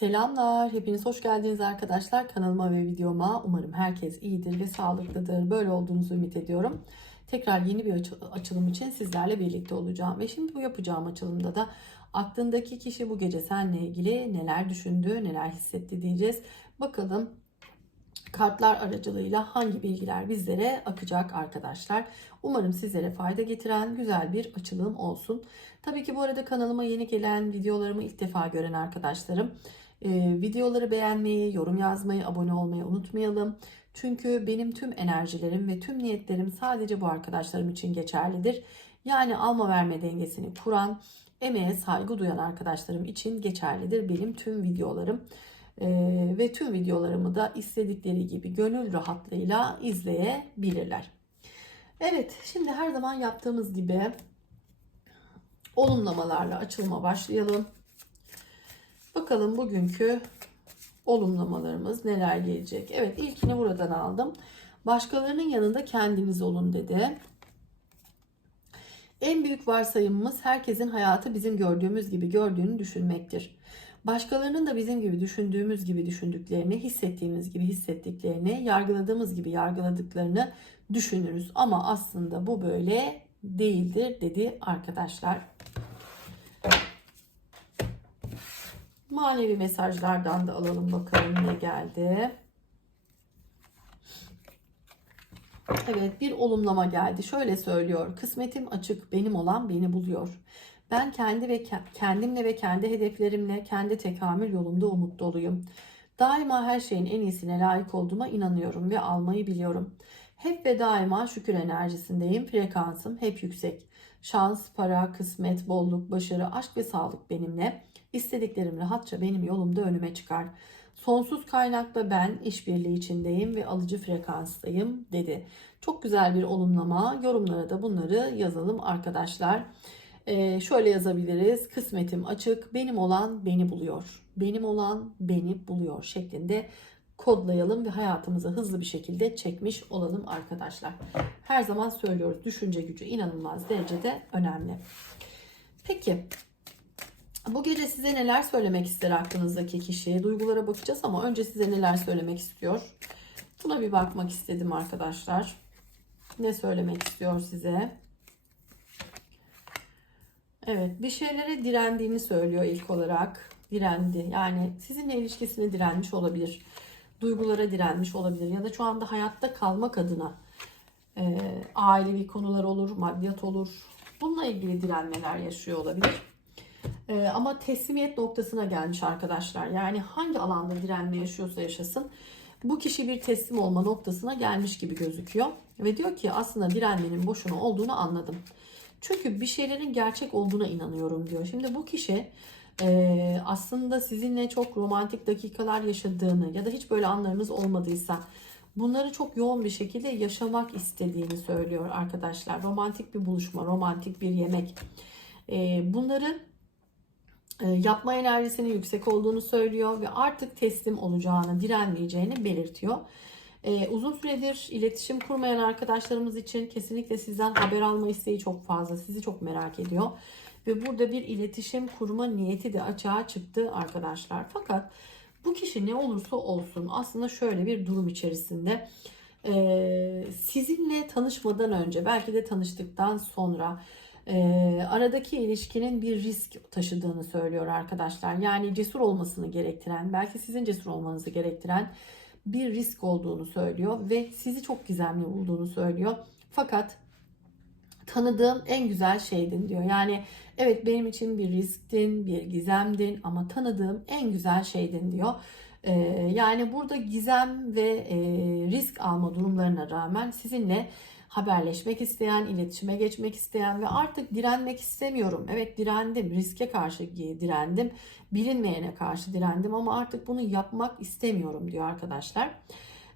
Selamlar, hepiniz hoş geldiniz arkadaşlar kanalıma ve videoma. Umarım herkes iyidir ve sağlıklıdır. Böyle olduğunuzu ümit ediyorum. Tekrar yeni bir açı- açılım için sizlerle birlikte olacağım. Ve şimdi bu yapacağım açılımda da aklındaki kişi bu gece seninle ilgili neler düşündü, neler hissetti diyeceğiz. Bakalım kartlar aracılığıyla hangi bilgiler bizlere akacak arkadaşlar. Umarım sizlere fayda getiren güzel bir açılım olsun. Tabii ki bu arada kanalıma yeni gelen videolarımı ilk defa gören arkadaşlarım videoları beğenmeyi, yorum yazmayı, abone olmayı unutmayalım. Çünkü benim tüm enerjilerim ve tüm niyetlerim sadece bu arkadaşlarım için geçerlidir. Yani alma verme dengesini kuran, emeğe saygı duyan arkadaşlarım için geçerlidir benim tüm videolarım. Ee, ve tüm videolarımı da istedikleri gibi gönül rahatlığıyla izleyebilirler. Evet, şimdi her zaman yaptığımız gibi olumlamalarla açılma başlayalım. Bakalım bugünkü olumlamalarımız neler gelecek. Evet, ilkini buradan aldım. Başkalarının yanında kendiniz olun dedi. En büyük varsayımımız herkesin hayatı bizim gördüğümüz gibi gördüğünü düşünmektir. Başkalarının da bizim gibi düşündüğümüz gibi düşündüklerini, hissettiğimiz gibi hissettiklerini, yargıladığımız gibi yargıladıklarını düşünürüz. Ama aslında bu böyle değildir dedi arkadaşlar. Manevi mesajlardan da alalım bakalım ne geldi. Evet bir olumlama geldi. Şöyle söylüyor. Kısmetim açık, benim olan beni buluyor. Ben kendi ve ke- kendimle ve kendi hedeflerimle, kendi tekamül yolumda umut doluyum. Daima her şeyin en iyisine layık olduğuma inanıyorum ve almayı biliyorum. Hep ve daima şükür enerjisindeyim. Frekansım hep yüksek. Şans, para, kısmet, bolluk, başarı, aşk ve sağlık benimle. İstediklerim rahatça benim yolumda önüme çıkar. Sonsuz kaynakla ben işbirliği içindeyim ve alıcı frekanstayım dedi. Çok güzel bir olumlama. Yorumlara da bunları yazalım arkadaşlar. Ee, şöyle yazabiliriz. Kısmetim açık. Benim olan beni buluyor. Benim olan beni buluyor şeklinde kodlayalım ve hayatımıza hızlı bir şekilde çekmiş olalım arkadaşlar. Her zaman söylüyoruz. Düşünce gücü inanılmaz derecede önemli. Peki bu gece size neler söylemek ister aklınızdaki kişi? Duygulara bakacağız ama önce size neler söylemek istiyor? Buna bir bakmak istedim arkadaşlar. Ne söylemek istiyor size? Evet, bir şeylere direndiğini söylüyor ilk olarak. Direndi. Yani sizinle ilişkisine direnmiş olabilir. Duygulara direnmiş olabilir. Ya da şu anda hayatta kalmak adına e, ailevi konular olur, maddiyat olur. Bununla ilgili direnmeler yaşıyor olabilir. E, ama teslimiyet noktasına gelmiş arkadaşlar. Yani hangi alanda direnme yaşıyorsa yaşasın bu kişi bir teslim olma noktasına gelmiş gibi gözüküyor. Ve diyor ki aslında direnmenin boşuna olduğunu anladım. Çünkü bir şeylerin gerçek olduğuna inanıyorum diyor. Şimdi bu kişi e, aslında sizinle çok romantik dakikalar yaşadığını ya da hiç böyle anlarınız olmadıysa bunları çok yoğun bir şekilde yaşamak istediğini söylüyor arkadaşlar. Romantik bir buluşma, romantik bir yemek. E, bunları yapma enerjisinin yüksek olduğunu söylüyor ve artık teslim olacağını, direnmeyeceğini belirtiyor. Ee, uzun süredir iletişim kurmayan arkadaşlarımız için kesinlikle sizden haber alma isteği çok fazla. Sizi çok merak ediyor. Ve burada bir iletişim kurma niyeti de açığa çıktı arkadaşlar. Fakat bu kişi ne olursa olsun aslında şöyle bir durum içerisinde. Ee, sizinle tanışmadan önce belki de tanıştıktan sonra aradaki ilişkinin bir risk taşıdığını söylüyor arkadaşlar. Yani cesur olmasını gerektiren, belki sizin cesur olmanızı gerektiren bir risk olduğunu söylüyor ve sizi çok gizemli bulduğunu söylüyor. Fakat tanıdığım en güzel şeydin diyor. Yani evet benim için bir risktin, bir gizemdin ama tanıdığım en güzel şeydin diyor. Ee, yani burada gizem ve e, risk alma durumlarına rağmen sizinle haberleşmek isteyen, iletişime geçmek isteyen ve artık direnmek istemiyorum. Evet direndim, riske karşı direndim, bilinmeyene karşı direndim ama artık bunu yapmak istemiyorum diyor arkadaşlar.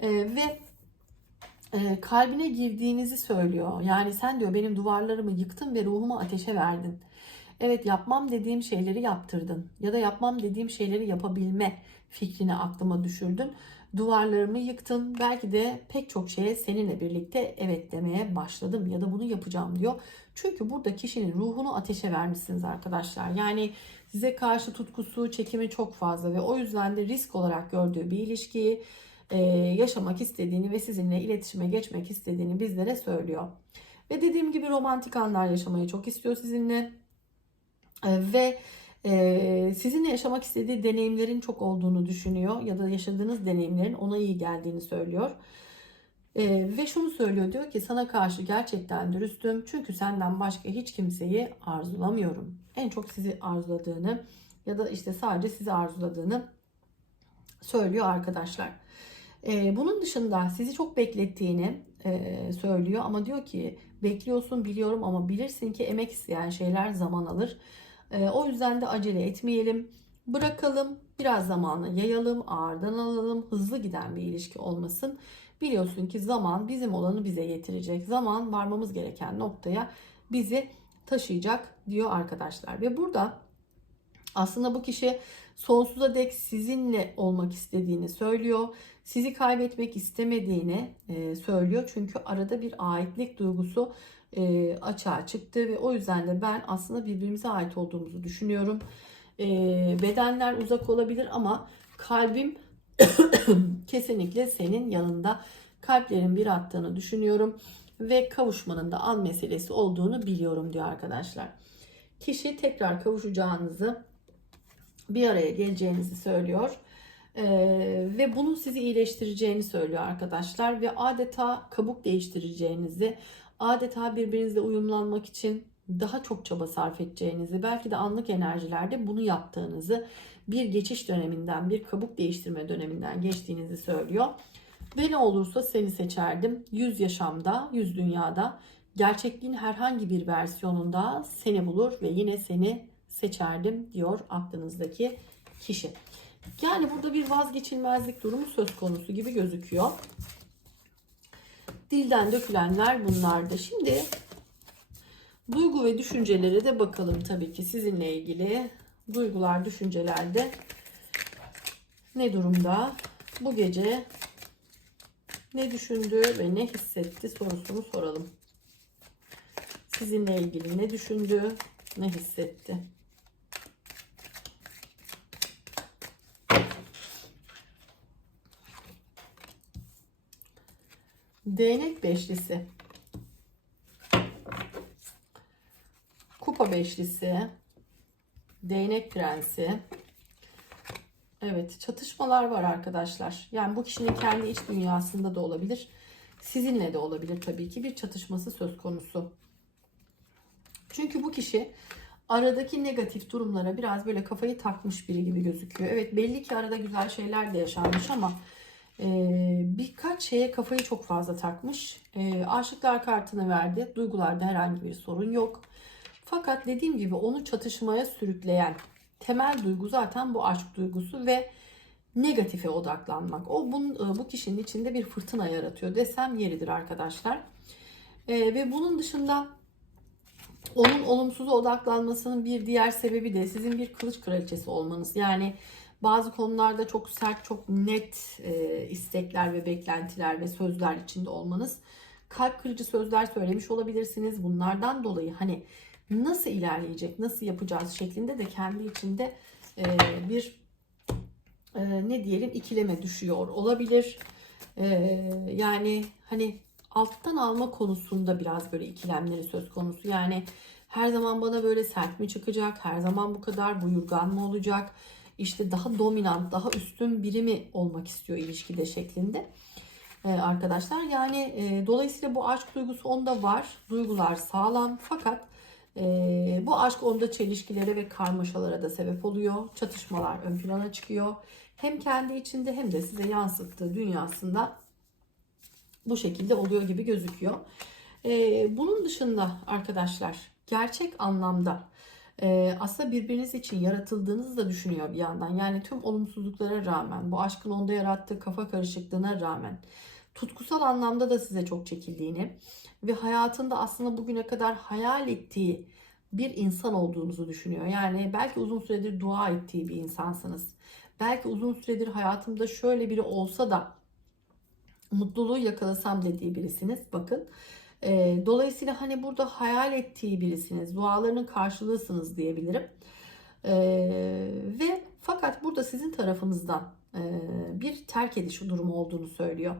Ee, ve e, kalbine girdiğinizi söylüyor. Yani sen diyor benim duvarlarımı yıktın ve ruhumu ateşe verdin. Evet yapmam dediğim şeyleri yaptırdın ya da yapmam dediğim şeyleri yapabilme fikrini aklıma düşürdün. Duvarlarımı yıktın. Belki de pek çok şeye seninle birlikte evet demeye başladım ya da bunu yapacağım diyor. Çünkü burada kişinin ruhunu ateşe vermişsiniz arkadaşlar. Yani Size karşı tutkusu, çekimi çok fazla ve o yüzden de risk olarak gördüğü bir ilişkiyi e, yaşamak istediğini ve sizinle iletişime geçmek istediğini bizlere söylüyor. Ve dediğim gibi romantik anlar yaşamayı çok istiyor sizinle. E, ve e, sizinle yaşamak istediği deneyimlerin çok olduğunu düşünüyor ya da yaşadığınız deneyimlerin ona iyi geldiğini söylüyor. E, ve şunu söylüyor diyor ki sana karşı gerçekten dürüstüm çünkü senden başka hiç kimseyi arzulamıyorum. En çok sizi arzuladığını ya da işte sadece sizi arzuladığını söylüyor arkadaşlar. E, bunun dışında sizi çok beklettiğini e, söylüyor ama diyor ki bekliyorsun biliyorum ama bilirsin ki emek isteyen şeyler zaman alır. E, o yüzden de acele etmeyelim. Bırakalım, biraz zamanı yayalım, ağırdan alalım, hızlı giden bir ilişki olmasın. Biliyorsun ki zaman bizim olanı bize getirecek. Zaman varmamız gereken noktaya bizi taşıyacak diyor arkadaşlar. Ve burada aslında bu kişi sonsuza dek sizinle olmak istediğini söylüyor. Sizi kaybetmek istemediğini e, söylüyor. Çünkü arada bir aitlik duygusu e, açığa çıktı ve o yüzden de ben aslında birbirimize ait olduğumuzu düşünüyorum. E, bedenler uzak olabilir ama kalbim kesinlikle senin yanında. Kalplerin bir attığını düşünüyorum ve kavuşmanın da an meselesi olduğunu biliyorum diyor arkadaşlar. Kişi tekrar kavuşacağınızı bir araya geleceğinizi söylüyor. Ee, ve bunun sizi iyileştireceğini söylüyor arkadaşlar ve adeta kabuk değiştireceğinizi, adeta birbirinizle uyumlanmak için daha çok çaba sarf edeceğinizi, belki de anlık enerjilerde bunu yaptığınızı, bir geçiş döneminden, bir kabuk değiştirme döneminden geçtiğinizi söylüyor. Ve ne olursa seni seçerdim. Yüz yaşamda, yüz dünyada, gerçekliğin herhangi bir versiyonunda seni bulur ve yine seni seçerdim diyor aklınızdaki kişi. Yani burada bir vazgeçilmezlik durumu söz konusu gibi gözüküyor. Dilden dökülenler bunlardı. Şimdi duygu ve düşüncelere de bakalım tabii ki sizinle ilgili duygular, düşüncelerde ne durumda? Bu gece ne düşündü ve ne hissetti sorusunu soralım. Sizinle ilgili ne düşündü, ne hissetti? Değnek beşlisi. Kupa beşlisi. Değnek prensi. Evet çatışmalar var arkadaşlar. Yani bu kişinin kendi iç dünyasında da olabilir. Sizinle de olabilir tabii ki bir çatışması söz konusu. Çünkü bu kişi aradaki negatif durumlara biraz böyle kafayı takmış biri gibi gözüküyor. Evet belli ki arada güzel şeyler de yaşanmış ama e, birkaç şeye kafayı çok fazla takmış. E, aşıklar kartını verdi. Duygularda herhangi bir sorun yok. Fakat dediğim gibi onu çatışmaya sürükleyen temel duygu zaten bu aşk duygusu ve negatife odaklanmak. O bunun, bu kişinin içinde bir fırtına yaratıyor desem yeridir arkadaşlar. E, ve bunun dışında onun olumsuza odaklanmasının bir diğer sebebi de sizin bir kılıç kraliçesi olmanız. Yani bazı konularda çok sert, çok net e, istekler ve beklentiler ve sözler içinde olmanız. Kalp kırıcı sözler söylemiş olabilirsiniz. Bunlardan dolayı hani nasıl ilerleyecek, nasıl yapacağız şeklinde de kendi içinde e, bir e, ne diyelim ikileme düşüyor olabilir. E, yani hani alttan alma konusunda biraz böyle ikilemleri söz konusu. Yani her zaman bana böyle sert mi çıkacak? Her zaman bu kadar buyurgan mı olacak? İşte daha dominant, daha üstün biri mi olmak istiyor ilişkide şeklinde. Ee, arkadaşlar yani e, dolayısıyla bu aşk duygusu onda var. Duygular sağlam fakat e, bu aşk onda çelişkilere ve karmaşalara da sebep oluyor. Çatışmalar ön plana çıkıyor. Hem kendi içinde hem de size yansıttığı dünyasında bu şekilde oluyor gibi gözüküyor. Ee, bunun dışında arkadaşlar gerçek anlamda e, aslında birbiriniz için yaratıldığınızı da düşünüyor bir yandan. Yani tüm olumsuzluklara rağmen, bu aşkın onda yarattığı kafa karışıklığına rağmen tutkusal anlamda da size çok çekildiğini ve hayatında aslında bugüne kadar hayal ettiği bir insan olduğunuzu düşünüyor. Yani belki uzun süredir dua ettiği bir insansınız. Belki uzun süredir hayatımda şöyle biri olsa da mutluluğu yakalasam dediği birisiniz. Bakın. E, dolayısıyla hani burada hayal ettiği birisiniz. Dualarının karşılığısınız diyebilirim. E, ve fakat burada sizin tarafınızdan e, bir terk ediş durumu olduğunu söylüyor.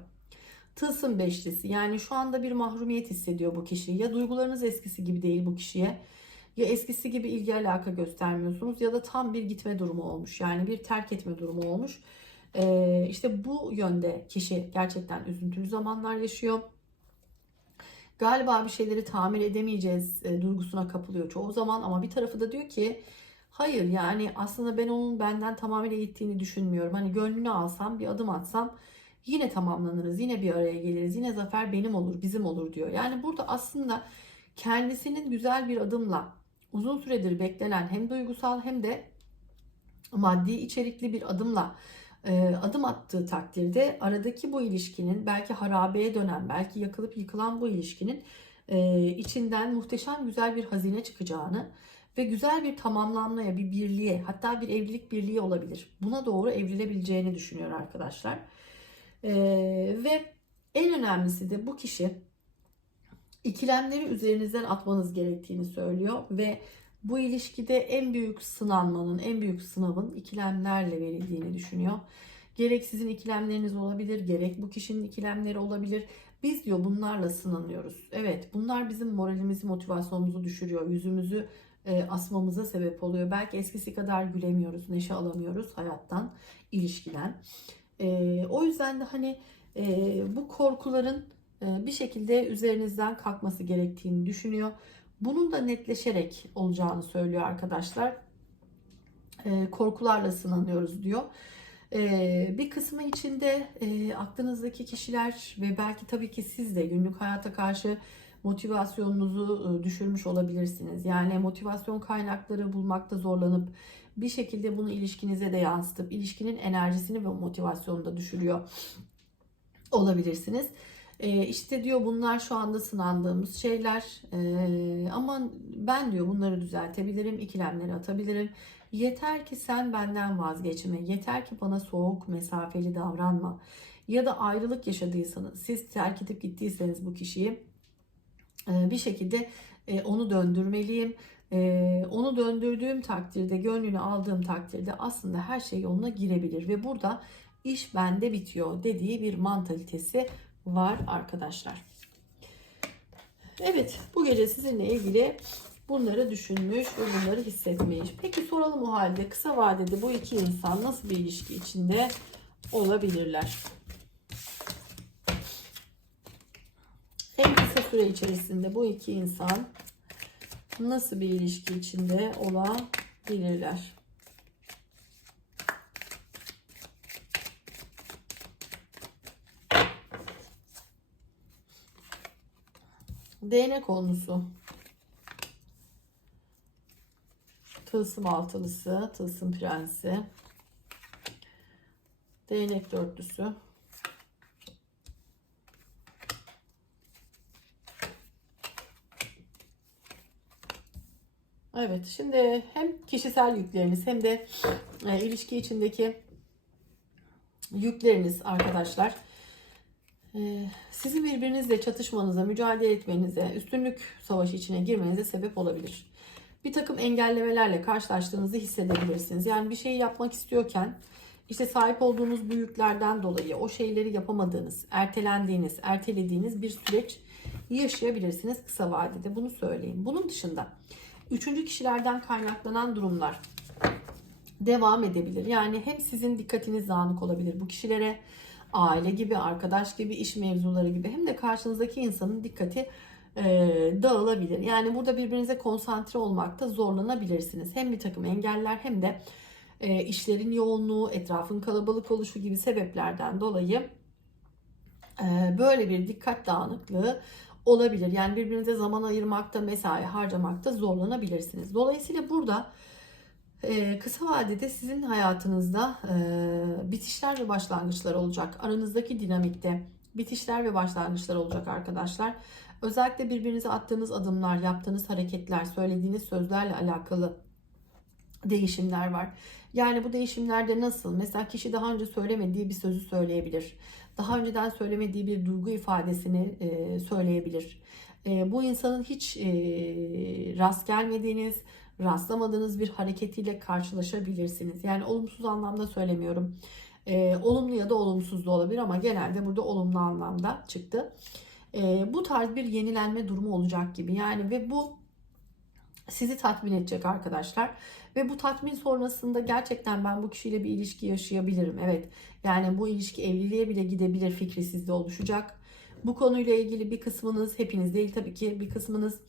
Tılsım beşlisi yani şu anda bir mahrumiyet hissediyor bu kişi. Ya duygularınız eskisi gibi değil bu kişiye ya eskisi gibi ilgi alaka göstermiyorsunuz ya da tam bir gitme durumu olmuş. Yani bir terk etme durumu olmuş. Ee, işte bu yönde kişi gerçekten üzüntülü zamanlar yaşıyor. Galiba bir şeyleri tamir edemeyeceğiz e, duygusuna kapılıyor çoğu zaman ama bir tarafı da diyor ki hayır yani aslında ben onun benden tamamıyla gittiğini düşünmüyorum. Hani gönlünü alsam bir adım atsam yine tamamlanırız yine bir araya geliriz yine zafer benim olur bizim olur diyor. Yani burada aslında kendisinin güzel bir adımla uzun süredir beklenen hem duygusal hem de maddi içerikli bir adımla adım attığı takdirde aradaki bu ilişkinin belki harabeye dönen, belki yakılıp yıkılan bu ilişkinin e, içinden muhteşem güzel bir hazine çıkacağını ve güzel bir tamamlanmaya, bir birliğe, hatta bir evlilik birliği olabilir. Buna doğru evrilebileceğini düşünüyor arkadaşlar. E, ve en önemlisi de bu kişi ikilemleri üzerinizden atmanız gerektiğini söylüyor ve bu ilişkide en büyük sınanmanın, en büyük sınavın ikilemlerle verildiğini düşünüyor. Gerek sizin ikilemleriniz olabilir, gerek bu kişinin ikilemleri olabilir. Biz diyor bunlarla sınanıyoruz. Evet bunlar bizim moralimizi, motivasyonumuzu düşürüyor. Yüzümüzü e, asmamıza sebep oluyor. Belki eskisi kadar gülemiyoruz, neşe alamıyoruz hayattan, ilişkiden. E, o yüzden de hani e, bu korkuların e, bir şekilde üzerinizden kalkması gerektiğini düşünüyor. Bunun da netleşerek olacağını söylüyor arkadaşlar. E, korkularla sınanıyoruz diyor. E, bir kısmı içinde aklınızdaki kişiler ve belki tabii ki siz de günlük hayata karşı motivasyonunuzu düşürmüş olabilirsiniz. Yani motivasyon kaynakları bulmakta zorlanıp bir şekilde bunu ilişkinize de yansıtıp ilişkinin enerjisini ve motivasyonunu da düşürüyor olabilirsiniz. E, işte diyor bunlar şu anda sınandığımız şeyler e, ama ben diyor bunları düzeltebilirim, ikilemleri atabilirim. Yeter ki sen benden vazgeçme, yeter ki bana soğuk, mesafeli davranma. Ya da ayrılık yaşadıysanız, siz terk edip gittiyseniz bu kişiyi e, bir şekilde e, onu döndürmeliyim. E, onu döndürdüğüm takdirde, gönlünü aldığım takdirde aslında her şey yoluna girebilir ve burada iş bende bitiyor dediği bir mantalitesi var arkadaşlar. Evet bu gece sizinle ilgili bunları düşünmüş ve bunları hissetmiş. Peki soralım o halde kısa vadede bu iki insan nasıl bir ilişki içinde olabilirler? En kısa süre içerisinde bu iki insan nasıl bir ilişki içinde olabilirler? Değnek konusu. Tılsım altılısı, tılsım prensi. Değnek dörtlüsü. Evet, şimdi hem kişisel yükleriniz hem de e, ilişki içindeki yükleriniz arkadaşlar sizin birbirinizle çatışmanıza, mücadele etmenize, üstünlük savaşı içine girmenize sebep olabilir. Bir takım engellemelerle karşılaştığınızı hissedebilirsiniz. Yani bir şeyi yapmak istiyorken işte sahip olduğunuz bu yüklerden dolayı o şeyleri yapamadığınız, ertelendiğiniz, ertelediğiniz bir süreç yaşayabilirsiniz kısa vadede. Bunu söyleyeyim. Bunun dışında üçüncü kişilerden kaynaklanan durumlar devam edebilir. Yani hem sizin dikkatiniz dağınık olabilir bu kişilere aile gibi, arkadaş gibi, iş mevzuları gibi hem de karşınızdaki insanın dikkati e, dağılabilir. Yani burada birbirinize konsantre olmakta zorlanabilirsiniz. Hem bir takım engeller hem de e, işlerin yoğunluğu, etrafın kalabalık oluşu gibi sebeplerden dolayı e, böyle bir dikkat dağınıklığı olabilir. Yani birbirinize zaman ayırmakta, mesai harcamakta zorlanabilirsiniz. Dolayısıyla burada ee, kısa vadede sizin hayatınızda e, bitişler ve başlangıçlar olacak. Aranızdaki dinamikte bitişler ve başlangıçlar olacak arkadaşlar. Özellikle birbirinize attığınız adımlar, yaptığınız hareketler, söylediğiniz sözlerle alakalı değişimler var. Yani bu değişimlerde nasıl? Mesela kişi daha önce söylemediği bir sözü söyleyebilir. Daha önceden söylemediği bir duygu ifadesini e, söyleyebilir. E, bu insanın hiç rast gelmediğiniz, rastlamadığınız bir hareketiyle karşılaşabilirsiniz. Yani olumsuz anlamda söylemiyorum. Ee, olumlu ya da olumsuz da olabilir ama genelde burada olumlu anlamda çıktı. Ee, bu tarz bir yenilenme durumu olacak gibi. Yani ve bu sizi tatmin edecek arkadaşlar. Ve bu tatmin sonrasında gerçekten ben bu kişiyle bir ilişki yaşayabilirim. Evet yani bu ilişki evliliğe bile gidebilir fikri sizde oluşacak. Bu konuyla ilgili bir kısmınız, hepiniz değil tabii ki bir kısmınız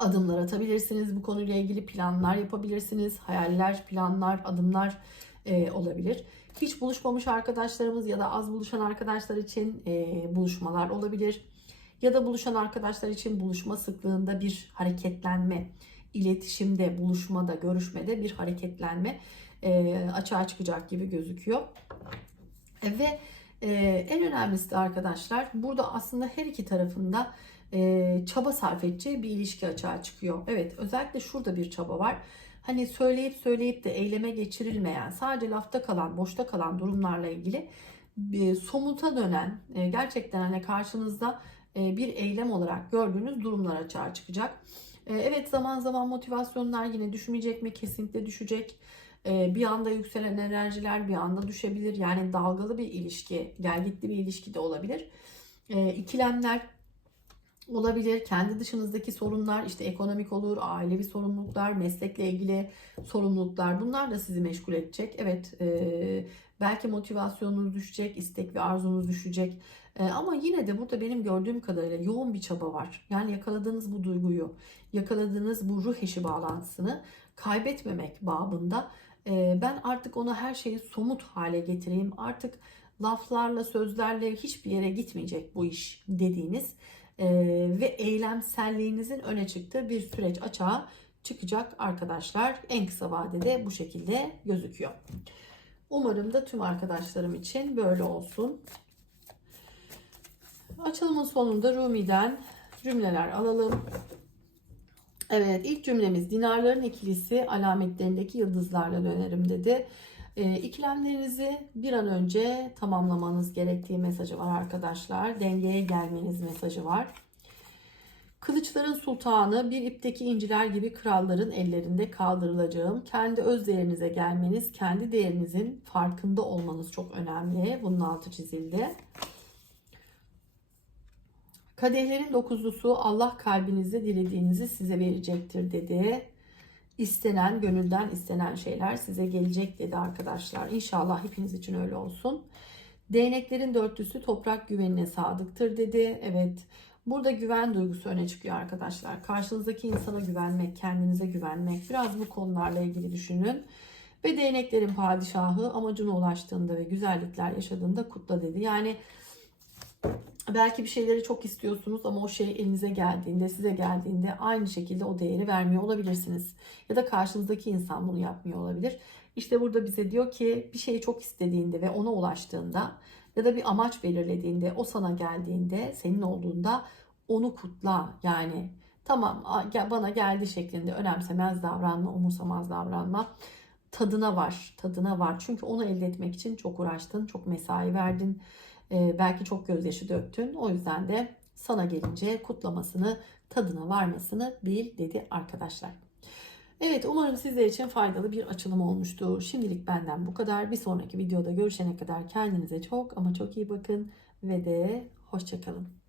adımlar atabilirsiniz. Bu konuyla ilgili planlar yapabilirsiniz. Hayaller, planlar, adımlar e, olabilir. Hiç buluşmamış arkadaşlarımız ya da az buluşan arkadaşlar için e, buluşmalar olabilir. Ya da buluşan arkadaşlar için buluşma sıklığında bir hareketlenme, iletişimde, buluşmada, görüşmede bir hareketlenme e, açığa çıkacak gibi gözüküyor. E, ve e, en önemlisi de arkadaşlar burada aslında her iki tarafında e, çaba sarf edeceği bir ilişki açığa çıkıyor. Evet özellikle şurada bir çaba var. Hani söyleyip söyleyip de eyleme geçirilmeyen, sadece lafta kalan, boşta kalan durumlarla ilgili bir somuta dönen, e, gerçekten hani karşınızda e, bir eylem olarak gördüğünüz durumlar açığa çıkacak. E, evet zaman zaman motivasyonlar yine düşmeyecek mi? Kesinlikle düşecek. E, bir anda yükselen enerjiler bir anda düşebilir. Yani dalgalı bir ilişki, gelgitli bir ilişki de olabilir. İkilemler olabilir. Kendi dışınızdaki sorunlar işte ekonomik olur, ailevi sorumluluklar, meslekle ilgili sorumluluklar bunlar da sizi meşgul edecek. Evet belki motivasyonunuz düşecek, istek ve arzunuz düşecek. E, ama yine de burada benim gördüğüm kadarıyla yoğun bir çaba var. Yani yakaladığınız bu duyguyu, yakaladığınız bu ruh eşi bağlantısını kaybetmemek babında e, ben artık ona her şeyi somut hale getireyim. Artık laflarla, sözlerle hiçbir yere gitmeyecek bu iş dediğiniz e, ve eylemselliğinizin öne çıktığı bir süreç açığa çıkacak arkadaşlar. En kısa vadede bu şekilde gözüküyor. Umarım da tüm arkadaşlarım için böyle olsun. Açılımın sonunda Rumi'den cümleler alalım. Evet ilk cümlemiz dinarların ikilisi alametlerindeki yıldızlarla dönerim dedi. E, ikilemlerinizi bir an önce tamamlamanız gerektiği mesajı var arkadaşlar. Dengeye gelmeniz mesajı var. Kılıçların sultanı bir ipteki inciler gibi kralların ellerinde kaldırılacağım. Kendi öz değerinize gelmeniz, kendi değerinizin farkında olmanız çok önemli. Bunun altı çizildi. Kadehlerin dokuzlusu Allah kalbinizde dilediğinizi size verecektir dedi. İstenen, gönülden istenen şeyler size gelecek dedi arkadaşlar. İnşallah hepiniz için öyle olsun. Değneklerin dörtlüsü toprak güvenine sadıktır dedi. Evet burada güven duygusu öne çıkıyor arkadaşlar. Karşınızdaki insana güvenmek, kendinize güvenmek biraz bu konularla ilgili düşünün. Ve değneklerin padişahı amacına ulaştığında ve güzellikler yaşadığında kutla dedi. Yani belki bir şeyleri çok istiyorsunuz ama o şey elinize geldiğinde, size geldiğinde aynı şekilde o değeri vermiyor olabilirsiniz. Ya da karşınızdaki insan bunu yapmıyor olabilir. İşte burada bize diyor ki bir şeyi çok istediğinde ve ona ulaştığında ya da bir amaç belirlediğinde, o sana geldiğinde, senin olduğunda onu kutla. Yani tamam bana geldi şeklinde önemsemez davranma, umursamaz davranma. Tadına var, tadına var. Çünkü onu elde etmek için çok uğraştın, çok mesai verdin e, belki çok gözyaşı döktün. O yüzden de sana gelince kutlamasını, tadına varmasını bil dedi arkadaşlar. Evet umarım sizler için faydalı bir açılım olmuştur. Şimdilik benden bu kadar. Bir sonraki videoda görüşene kadar kendinize çok ama çok iyi bakın ve de hoşçakalın.